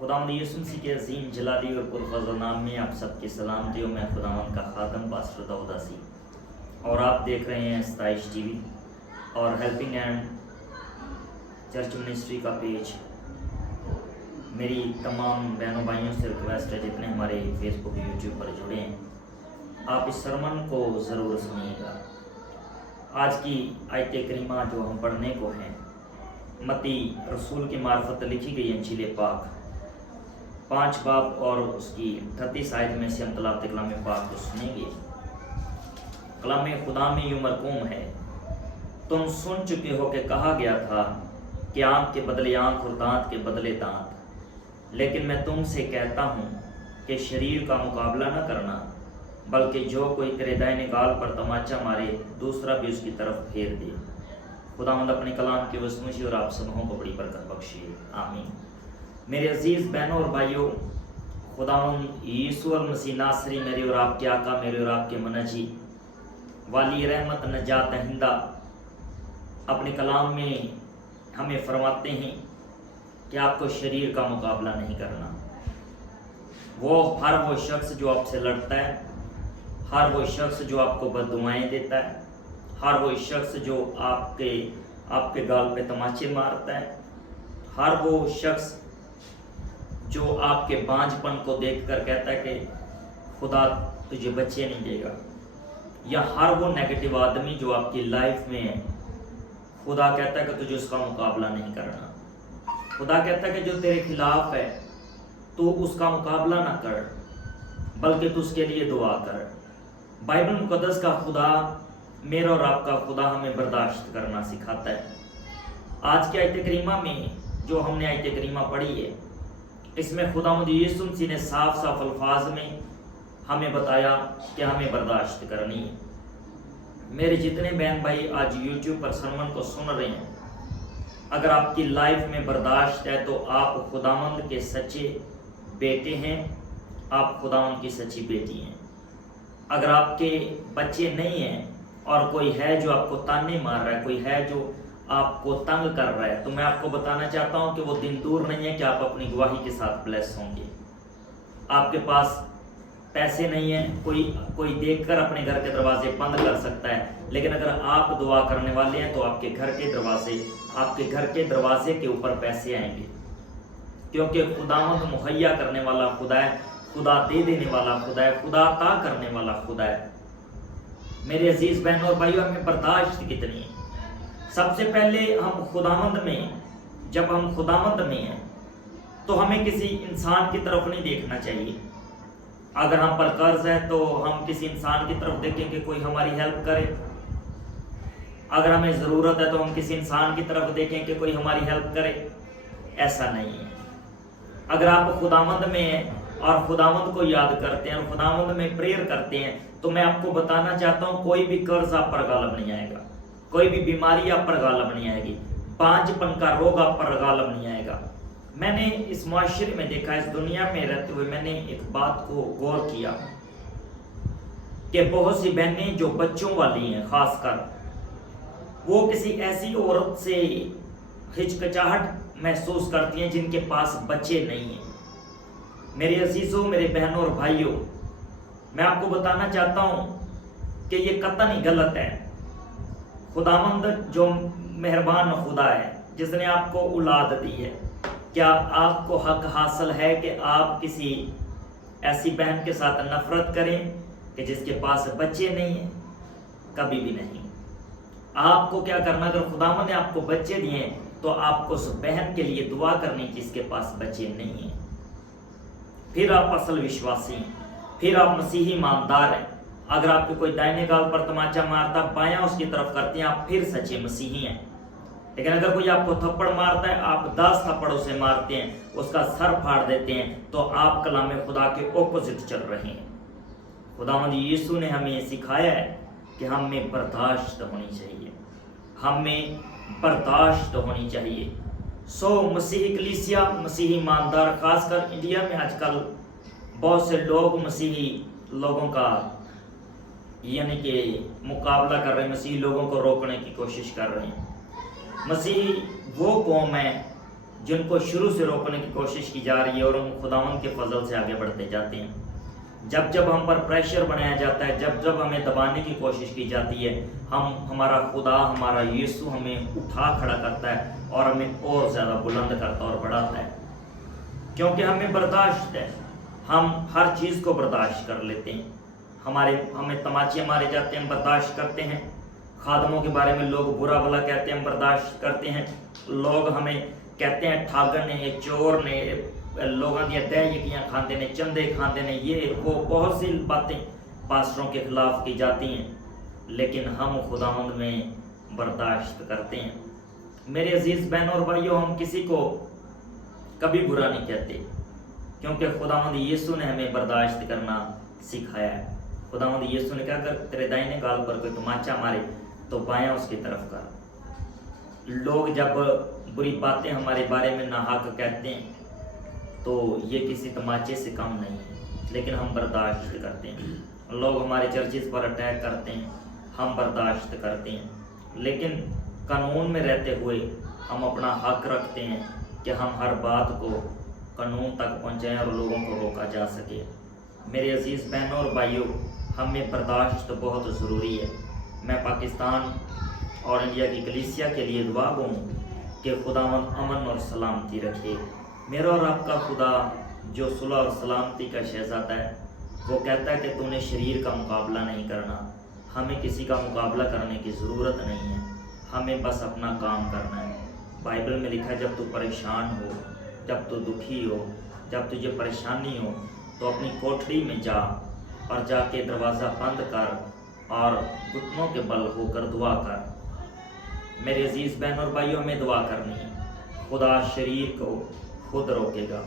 خداوند یسوع مسیح کے عظیم جلالی اور پرفضل نام میں آپ سب کی سلامتی ہوں۔ میں خداوند کا خادم پاسٹر داؤد اسی اور آپ دیکھ رہے ہیں ستائش ٹی وی اور ہیلپنگ اینڈ چرچ منسٹری کا پیج۔ میری تمام بہنوں بھائیوں سے ریکویسٹ ہے جتنے ہمارے فیس بک یوٹیوب پر جڑے ہیں، آپ اس سرمن کو ضرور سنیے گا۔ آج کی آیت کریمہ جو ہم پڑھنے کو ہیں، متی رسول کی معرفت لکھی گئی انجیل پاک 5 باب اور اس کی 38 آیت میں سے ہم تلاوت کلام پاک کو سنیں گے۔ کلام خدا میں یوں مرقوم ہے، تم سن چکے ہو کہ کہا گیا تھا کہ آنکھ کے بدلے آنکھ اور دانت کے بدلے دانت، لیکن میں تم سے کہتا ہوں کہ شریر کا مقابلہ نہ کرنا، بلکہ جو کوئی تیرے دائیں گال پر تماچا مارے دوسرا بھی اس کی طرف پھیر دے۔ خداوند اپنے کلام کی وسعت اور آپ سبوں کو بڑی برکت بخشے، آمین۔ میرے عزیز بہنوں اور بھائیوں، خداوند یسوع المسیح ناصری میرے اور آپ کے آقا، میرے اور آپ کے منجی، والی رحمت، نجات دہندہ، اپنے کلام میں ہمیں فرماتے ہیں کہ آپ کو شریر کا مقابلہ نہیں کرنا۔ ہر وہ شخص جو آپ سے لڑتا ہے، ہر وہ شخص جو آپ کو بددعائیں دیتا ہے، ہر وہ شخص جو آپ کے گال پہ تماچے مارتا ہے، ہر وہ شخص جو آپ کے بانجھ پن کو دیکھ کر کہتا ہے کہ خدا تجھے بچے نہیں دے گا، یا ہر وہ نیگیٹو آدمی جو آپ کی لائف میں ہے، خدا کہتا ہے کہ تجھے اس کا مقابلہ نہیں کرنا۔ خدا کہتا ہے کہ جو تیرے خلاف ہے تو اس کا مقابلہ نہ کر، بلکہ تو اس کے لیے دعا کر۔ بائبل مقدس کا خدا، میرا اور آپ کا خدا، ہمیں برداشت کرنا سکھاتا ہے۔ آج کی آیت کریمہ میں جو ہم نے آیت کریمہ پڑھی ہے، اس میں خداوند یسوع مسیح نے صاف صاف الفاظ میں ہمیں بتایا کہ ہمیں برداشت کرنی ہے۔ میرے جتنے بہن بھائی آج یوٹیوب پر سرمن کو سن رہے ہیں، اگر آپ کی لائف میں برداشت ہے تو آپ خداوند کے سچے بیٹے ہیں، آپ خداوند کی سچی بیٹی ہیں۔ اگر آپ کے بچے نہیں ہیں اور کوئی ہے جو آپ کو تانے مار رہا ہے، کوئی ہے جو آپ کو تنگ کر رہا ہے، تو میں آپ کو بتانا چاہتا ہوں کہ وہ دن دور نہیں ہے کہ آپ اپنی گواہی کے ساتھ بلیس ہوں گے۔ آپ کے پاس پیسے نہیں ہیں، کوئی دیکھ کر اپنے گھر کے دروازے بند کر سکتا ہے، لیکن اگر آپ دعا کرنے والے ہیں تو آپ کے گھر کے دروازے کے اوپر پیسے آئیں گے، کیونکہ خداوند مہیا کرنے والا خدا ہے، خدا دے دینے والا خدا ہے، خدا عطا کرنے والا خدا ہے۔ میرے عزیز بہنوں اور بھائیوں، ہمیں برداشت کتنی ہے؟ سب سے پہلے جب ہم خداوند میں ہیں تو ہمیں کسی انسان کی طرف نہیں دیکھنا چاہیے۔ اگر ہم پر قرض ہے تو ہم کسی انسان کی طرف دیکھیں کہ کوئی ہماری ہیلپ کرے، اگر ہمیں ضرورت ہے تو ہم کسی انسان کی طرف دیکھیں کہ کوئی ہماری ہیلپ کرے، ایسا نہیں ہے۔ اگر آپ خداوند میں ہیں اور خداوند کو یاد کرتے ہیں اور خداوند میں پریئر کرتے ہیں، تو میں آپ کو بتانا چاہتا ہوں کوئی بھی قرض آپ پر غالب نہیں آئے گا، کوئی بھی بیماری آپ پر غالب نہیں آئے گی، بانجھ پن کا روگ آپ پر غالب نہیں آئے گا۔ میں نے اس معاشرے میں دیکھا، اس دنیا میں رہتے ہوئے میں نے ایک بات کو غور کیا کہ بہت سی بہنیں جو بچوں والی ہیں، خاص کر وہ کسی ایسی عورت سے ہچکچاہٹ محسوس کرتی ہیں جن کے پاس بچے نہیں ہیں۔ میرے عزیزوں، میرے بہنوں اور بھائیوں، میں آپ کو بتانا چاہتا ہوں کہ یہ قطعاً غلط ہے۔ خداوند جو مہربان خدا ہے، جس نے آپ کو اولاد دی ہے، کیا آپ کو حق حاصل ہے کہ آپ کسی ایسی بہن کے ساتھ نفرت کریں کہ جس کے پاس بچے نہیں ہیں؟ کبھی بھی نہیں۔ آپ کو کیا کرنا، اگر خداوند نے آپ کو بچے دیے ہیں تو آپ کو اس بہن کے لیے دعا کرنی جس کے پاس بچے نہیں ہیں۔ پھر آپ اصل وشواسی ہیں، پھر آپ مسیحی ایماندار ہیں۔ اگر آپ کے کوئی دائیں گال پر تماچا مارتا، بایاں اس کی طرف کرتے ہیں، آپ پھر سچے مسیحی ہیں۔ لیکن اگر کوئی آپ کو تھپڑ مارتا ہے، آپ 10 تھپڑ اسے مارتے ہیں، اس کا سر پھاڑ دیتے ہیں، تو آپ کلام خدا کے اپوزٹ چل رہے ہیں۔ خداوند یسوع نے ہمیں یہ سکھایا ہے کہ ہم میں برداشت ہونی چاہیے، ہمیں برداشت ہونی چاہیے۔ مسیحی کلیسیا، مسیحی ایماندار، خاص کر انڈیا میں آج کل بہت سے لوگ مسیحی لوگوں کا یعنی کہ مقابلہ کر رہے ہیں، مسیحی لوگوں کو روکنے کی کوشش کر رہے ہیں۔ مسیحی وہ قوم ہے جن کو شروع سے روکنے کی کوشش کی جا رہی ہے اور ہم خداوند کے فضل سے آگے بڑھتے جاتے ہیں۔ جب جب ہم پر پریشر بنایا جاتا ہے، جب جب ہمیں دبانے کی کوشش کی جاتی ہے، ہمارا خدا، ہمارا یسوع ہمیں اٹھا کھڑا کرتا ہے اور ہمیں اور زیادہ بلند کرتا اور بڑھاتا ہے، کیونکہ ہمیں برداشت ہے، ہم ہر چیز کو برداشت کر لیتے ہیں۔ ہمیں تماچے مارے جاتے ہیں، ہم برداشت کرتے ہیں۔ خادموں کے بارے میں لوگ برا بھلا کہتے ہیں، ہم برداشت کرتے ہیں۔ لوگ ہمیں کہتے ہیں ٹھاگن نے، چور نے، لوگوں دیا دہ یکیاں کھاندے نے، چندے کھاندے نے، یہ وہ بہت سی باتیں پاسٹروں کے خلاف کی جاتی ہیں، لیکن ہم خداوند میں برداشت کرتے ہیں۔ میرے عزیز بہنوں اور بھائیوں، ہم کسی کو کبھی برا نہیں کہتے، کیونکہ خداوند یسوع نے ہمیں برداشت کرنا سکھایا ہے۔ خداوند یسوع نے کہا اگر تیرے دائنے گال پر کوئی تماچا مارے تو بایاں اس کی طرف کر۔ لوگ جب بری باتیں ہمارے بارے میں ناحق کہتے ہیں تو یہ کسی تماچے سے کم نہیں ہے، لیکن ہم برداشت کرتے ہیں۔ لوگ ہمارے چرچز پر اٹیک کرتے ہیں، ہم برداشت کرتے ہیں، لیکن قانون میں رہتے ہوئے ہم اپنا حق رکھتے ہیں کہ ہم ہر بات کو قانون تک پہنچائیں اور لوگوں کو روکا جا سکے۔ میرے عزیز بہنوں اور بھائیوں، ہمیں برداشت بہت ضروری ہے۔ میں پاکستان اور انڈیا کی کلیسیا کے لیے دعا گو ہوں کہ خداوند امن اور سلامتی رکھے۔ میرا اور آپ کا خدا جو صلح اور سلامتی کا شہزادہ ہے، وہ کہتا ہے کہ تو نے شریر کا مقابلہ نہیں کرنا۔ ہمیں کسی کا مقابلہ کرنے کی ضرورت نہیں ہے، ہمیں بس اپنا کام کرنا ہے۔ بائبل میں لکھا ہے جب تو پریشان ہو، جب تو دکھی ہو، جب تجھے پریشانی ہو تو اپنی کوٹھری میں جا اور جا کے دروازہ بند کر اور گھٹنوں کے بل ہو کر دعا کر۔ میرے عزیز بہن اور بھائیوں، ہمیں دعا کرنی ہے۔ خدا شریر کو خود روکے گا،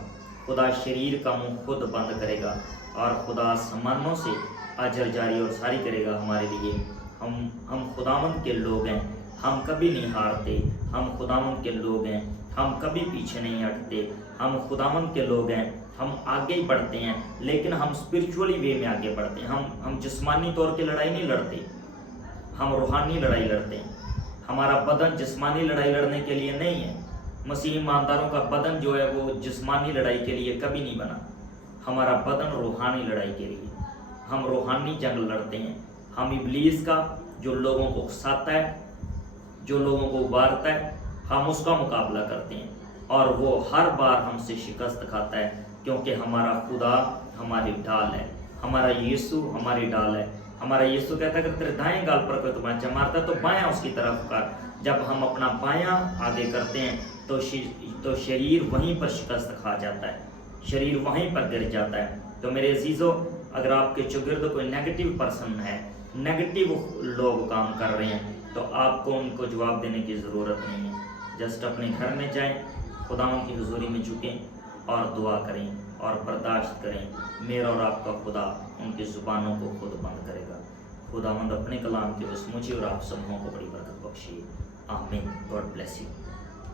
خدا شریر کا منہ خود بند کرے گا، اور خدا آسمانوں سے اجر جاری اور ساری کرے گا ہمارے لیے۔ ہم خداوند کے لوگ ہیں، ہم کبھی نہیں ہارتے۔ ہم خداوند کے لوگ ہیں، ہم کبھی پیچھے نہیں ہٹتے۔ ہم خداوند کے لوگ ہیں، ہم آگے ہی بڑھتے ہیں، لیکن ہم اسپرچولی وے میں آگے بڑھتے ہیں۔ ہم جسمانی طور کی لڑائی نہیں لڑتے، ہم روحانی لڑائی لڑتے ہیں۔ ہمارا بدن جسمانی لڑائی لڑنے کے لیے نہیں ہے۔ مسیح ایمانداروں کا بدن جو ہے وہ جسمانی لڑائی کے لیے کبھی نہیں بنا۔ ہمارا بدن روحانی لڑائی کے لیے، ہم روحانی جنگ لڑتے ہیں۔ ہم ابلیس کا جو لوگوں کو اکساتا ہے، جو لوگوں کو ابھارتا ہے، ہم اس کا مقابلہ کرتے ہیں، اور وہ ہر بار ہم سے شکست کھاتا ہے، کیونکہ ہمارا خدا ہماری ڈال ہے، ہمارا یسوع ہماری ڈال ہے۔ ہمارا یسوع کہتا ہے کہ تیرے دائیں گال پر کوئی تماچا مارتا ہے تو بایاں اس کی طرف کر۔ جب ہم اپنا بایاں آگے کرتے ہیں تو شریر وہیں پر شکست کھا جاتا ہے، شریر وہیں پر گر جاتا ہے۔ تو میرے عزیزو، اگر آپ کے چگرد کوئی نیگیٹو پرسن ہے، نیگیٹو لوگ کام کر رہے ہیں، تو آپ کو ان کو جواب دینے کی ضرورت نہیں ہے۔ جسٹ اپنے گھر میں جائیں، خداوند کی حضوری میں جھکیں اور دعا کریں اور برداشت کریں۔ میرا اور آپ کا خدا ان کی زبانوں کو خود بند کرے گا۔ خداوند اپنے کلام کے وسموچی اور آپ سبوں کو بڑی برکت بخشے۔ آمین۔ God bless you.